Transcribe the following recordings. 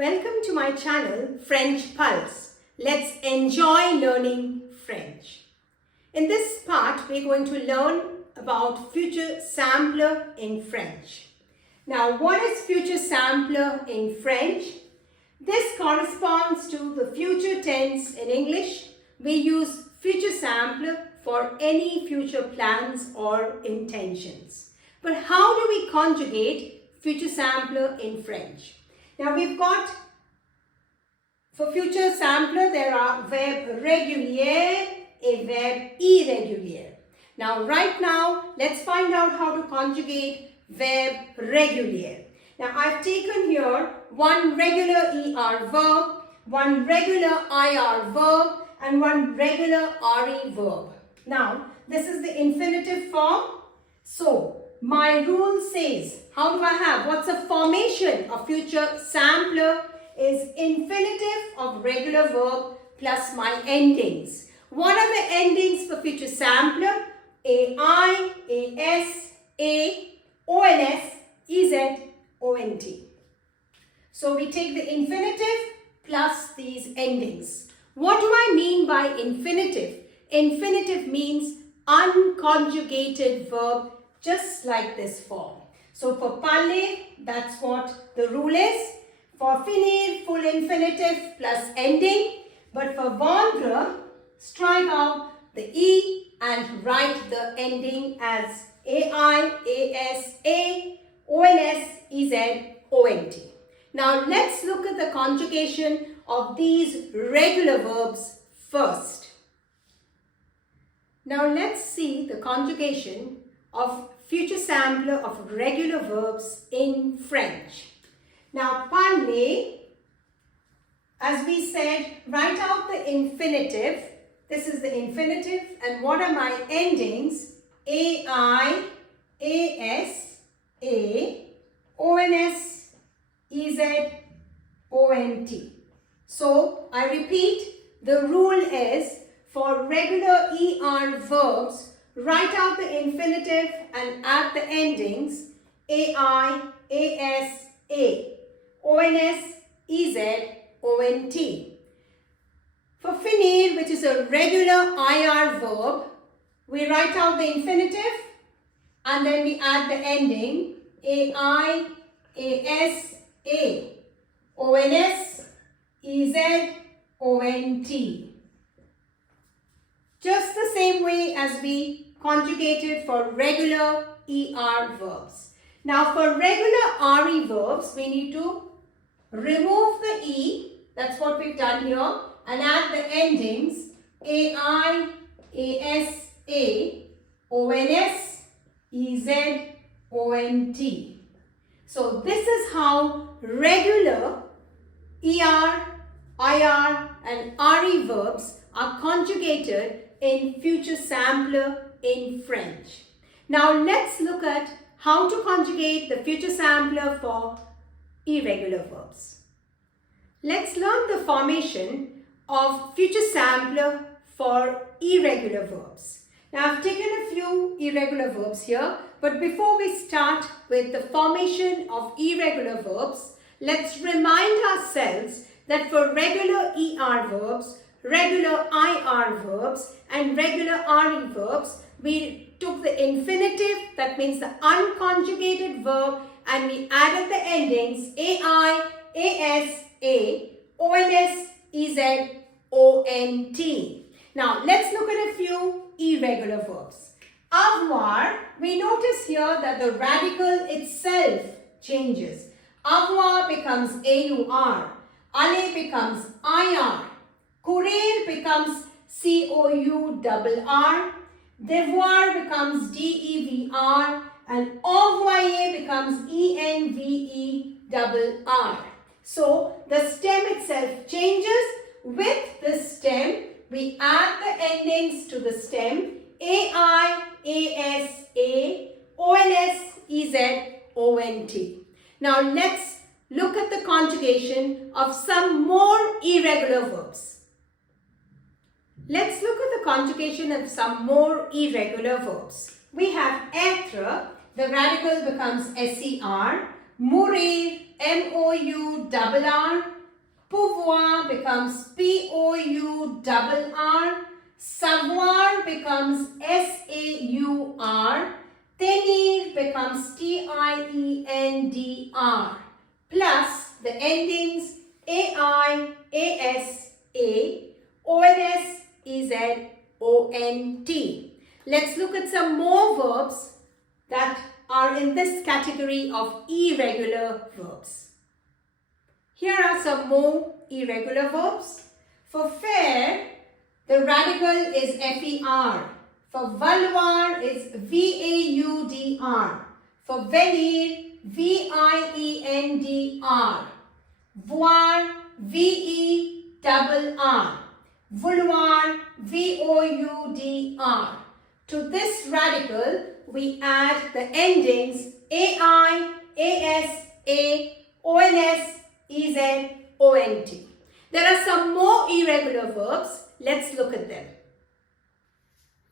Welcome to my channel French Pulse. Let's enjoy learning French. In this part, we're going to learn about future sampler in French. Now, what is future sampler in French? This corresponds to the future tense in English. We use future sampler for any future plans or intentions. But how do we conjugate future sampler in French? Now we've got, for future sampler, there are verb régulier and verb irrégulier. Now right now, let's find out how to conjugate verb régulier. Now I've taken here one regular ER verb, one regular IR verb, and one regular RE verb. Now, this is the infinitive form. So, my rule says, how do I have? What's the formation of future sampler is infinitive of regular verb plus my endings. What are the endings for future sampler? AI, AS, A, ONS, EZ, ONT. So we take the infinitive plus these endings. What do I mean by infinitive? Infinitive means unconjugated verb, just like this form. So for parler, that's what the rule is. For finir, full infinitive plus ending. But for vendre, strike out the E and write the ending as AI, AS, A, ONS, EZ, ONT. Now let's look at the conjugation of these regular verbs first. Now let's see the conjugation of future sampler of regular verbs in French. Now parler, as we said, write out the infinitive. This is the infinitive, and what are my endings? AI, AS, A, ONS, EZ, ONT. So I repeat, the rule is for regular ER verbs, write out the infinitive and add the endings AI, AS, A, ONS, EZ, ONT. For finir, which is a regular IR verb, we write out the infinitive and then we add the ending AI, AS, A, ONS, EZ, ONT. Just the same way as we conjugated for regular ER verbs. Now for regular RE verbs, we need to remove the E, that's what we've done here, and add the endings AI, AS, A, ONS, EZ, ONT. So this is how regular ER, IR and RE verbs are conjugated in future sampler in French. Now let's look at how to conjugate the future sampler for irregular verbs. Let's learn the formation of future sampler for irregular verbs. Now I've taken a few irregular verbs here, but before we start with the formation of irregular verbs, let's remind ourselves that for regular ER verbs, regular IR verbs and regular RE verbs, we took the infinitive, that means the unconjugated verb, and we added the endings AI, AS, A, ONS, EZ, ONT. Now let's look at a few irregular verbs. Avoir, we notice here that the radical itself changes. Avoir becomes AUR, aller becomes IR, courir becomes COURR, devoir becomes DEVR, and envoyer becomes ENVERR. So the stem itself changes. With the stem, we add the endings to the stem AI, AS, A, ONS, EZ, ONT. Now let's look at the conjugation of some more irregular verbs. Let's look at the conjugation of some more irregular verbs. We have être, the radical becomes SER, Mourir, M-O-U-R-R. Pouvoir becomes P-O-U-R-R. Savoir becomes S-A-U-R. Tenir becomes T-I-E-N-D-R. Plus the endings A-I, A-S-A, O-N-S, E-Z, O-N-T. Let's look at some more verbs that are in this category of irregular verbs. Here are some more irregular verbs. For fair, the radical is F-E-R. For valoir is V-A-U-D-R. For venir, V-I-E-N-D-R. Voir, V-E-R-R. Vouloir, V-O-U-D-R. To this radical, we add the endings A-I, A-S-A, O-N-S, E-Z, O-N-T. There are some more irregular verbs. Let's look at them.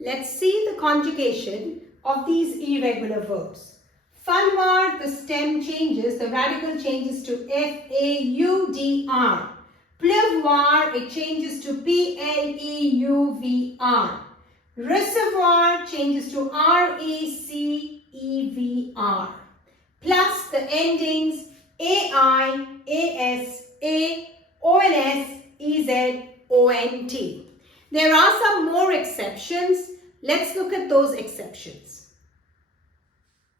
Let's see the conjugation of these irregular verbs. Falloir, the stem changes, the radical changes to F-A-U-D-R. Pleuvoir, it changes to P-L-E-U-V-R. Recevoir changes to R-E-C-E-V-R. Plus the endings A-I, A-S-A, O-N-S, E-Z, O-N-T. There are some more exceptions. Let's look at those exceptions.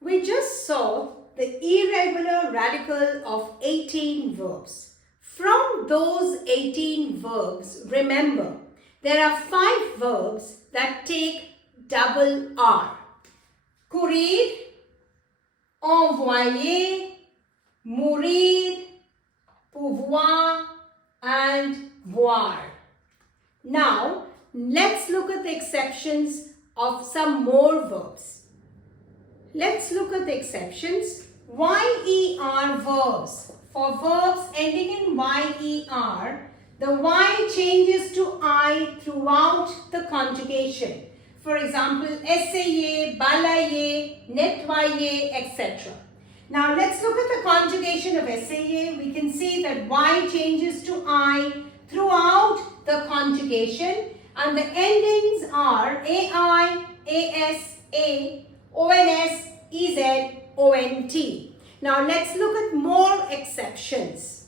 We just saw the irregular radical of 18 verbs. From those 18 verbs, remember, there are 5 verbs that take double R. Courir, envoyer, mourir, pouvoir, and voir. Now, let's look at the exceptions of some more verbs. Let's look at the exceptions. Y-E-R verbs. For verbs ending in Y-E-R, the Y changes to I throughout the conjugation. For example, essayer, balayer, nettoyer, etc. Now, let's look at the conjugation of essayer. We can see that Y changes to I throughout the conjugation, and the endings are A-I, A-S-A, O-N-S, E-Z, O-N-T. Now let's look at more exceptions.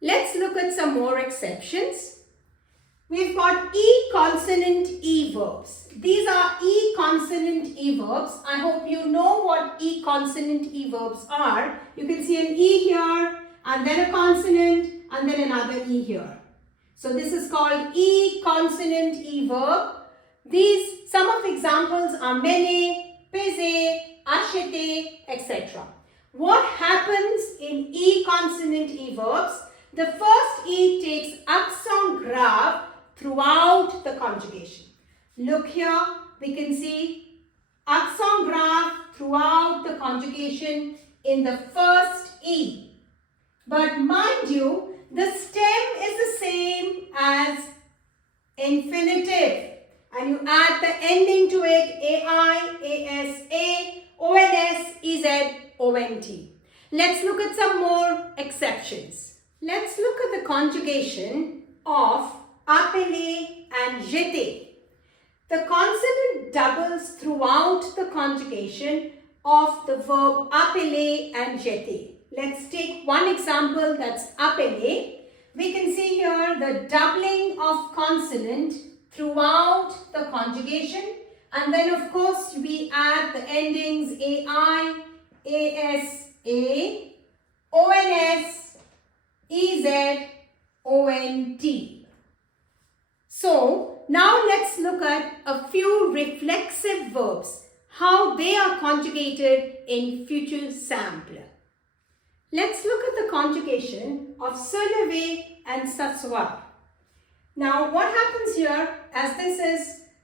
Let's look at some more exceptions. We've got E-consonant E verbs. These are E-consonant E verbs. I hope you know what E-consonant E verbs are. You can see an E here, and then a consonant, and then another E here. So this is called E-consonant E verb. Some of the examples are mener, peser, acheter, etc. What happens in E-consonant E verbs? The first E takes accent grave throughout the conjugation. Look here, we can see accent grave throughout the conjugation in the first E. But mind you, the stem is the same as infinitive. And you add the ending to it, A-I, A-S-A, O-N-S, E-Z, O-N-T. Let's look at some more exceptions. Let's look at the conjugation of appeler and jeter. The consonant doubles throughout the conjugation of the verb appeler and jeter. Let's take one example, that's appeler. We can see here the doubling of consonant throughout the conjugation, and then of course we add the endings A-I, A-S-A, O-N-S, E-Z, O-N-T. So now let's look at a few reflexive verbs, how they are conjugated in future simple. Let's look at the conjugation of se lever and s'asseoir. Now what happens here, as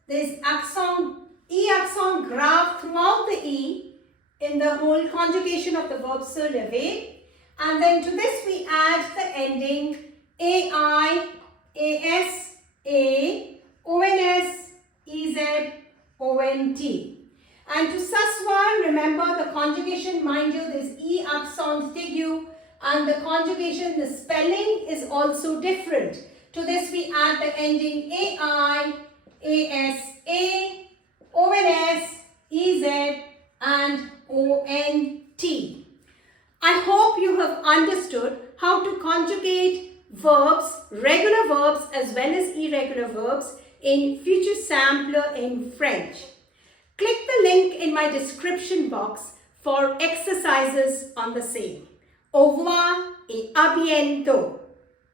there's accent, E accent grave throughout the E in the whole conjugation of the verb se lever, and then to this we add the ending A-I, A-S-A, O-N-S, E-Z, O-N-T. And to s'asseoir, remember the conjugation, mind you, there's E accent aigu, and the conjugation, the spelling is also different. To this we add the ending AI, ASA, ONS, EZ and ONT. I hope you have understood how to conjugate verbs, regular verbs as well as irregular verbs in future sampler in French. Click the link in my description box for exercises on the same. Au revoir et à bientôt.